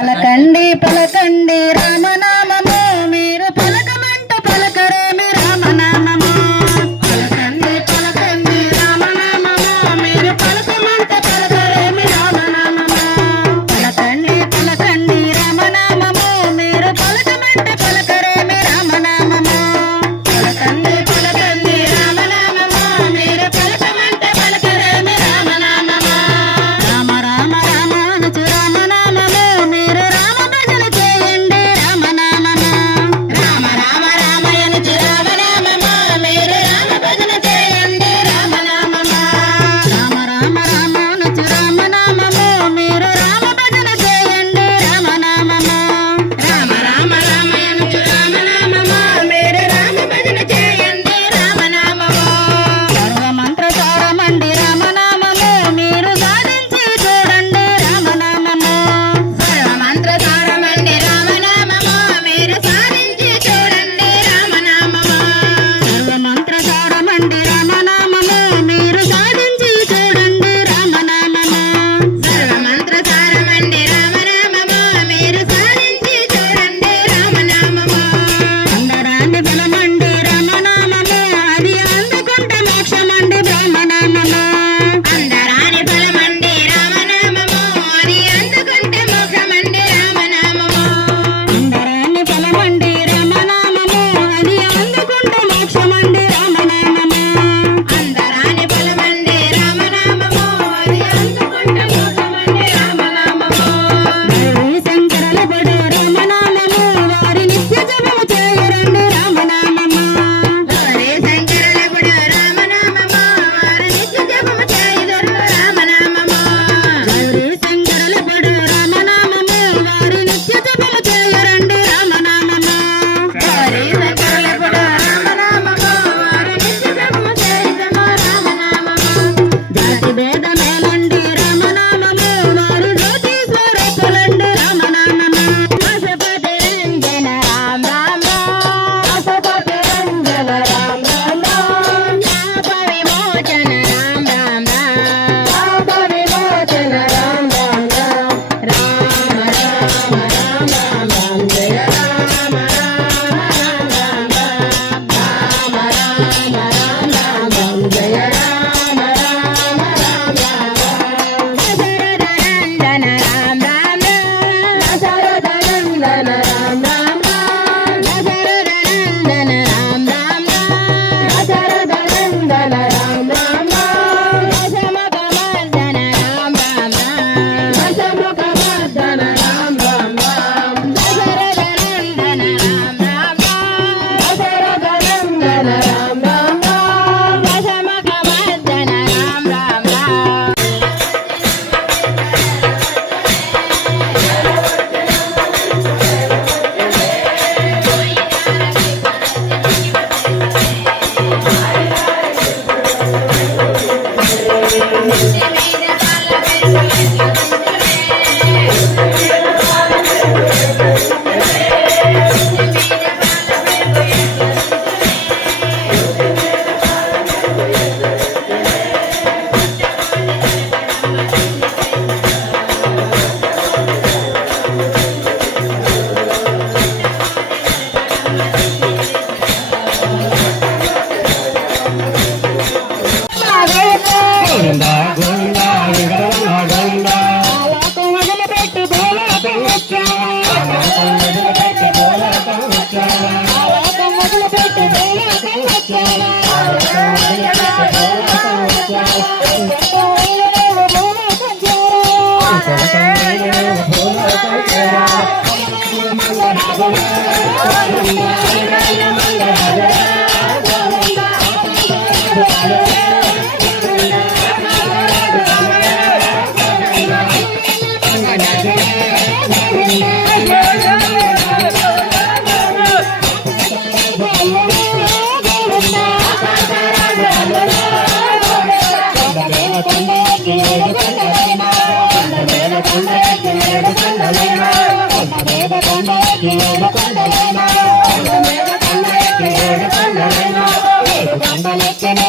పలకండి పలకండి. కండలెక్కనే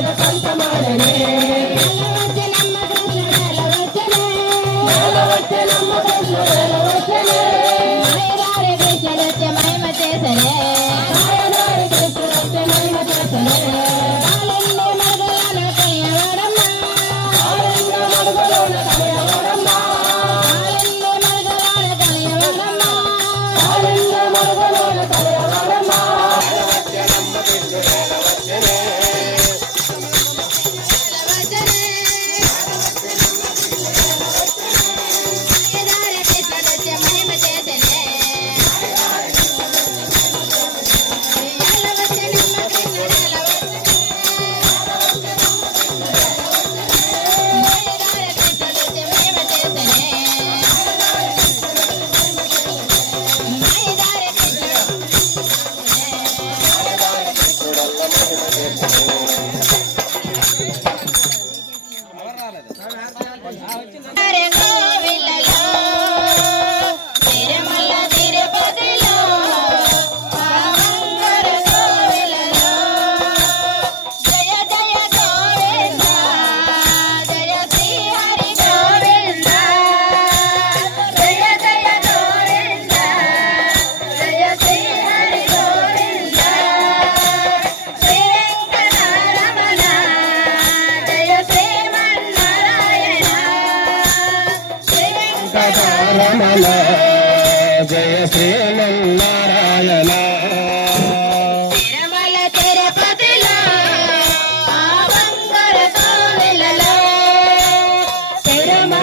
లేదు సొంతమా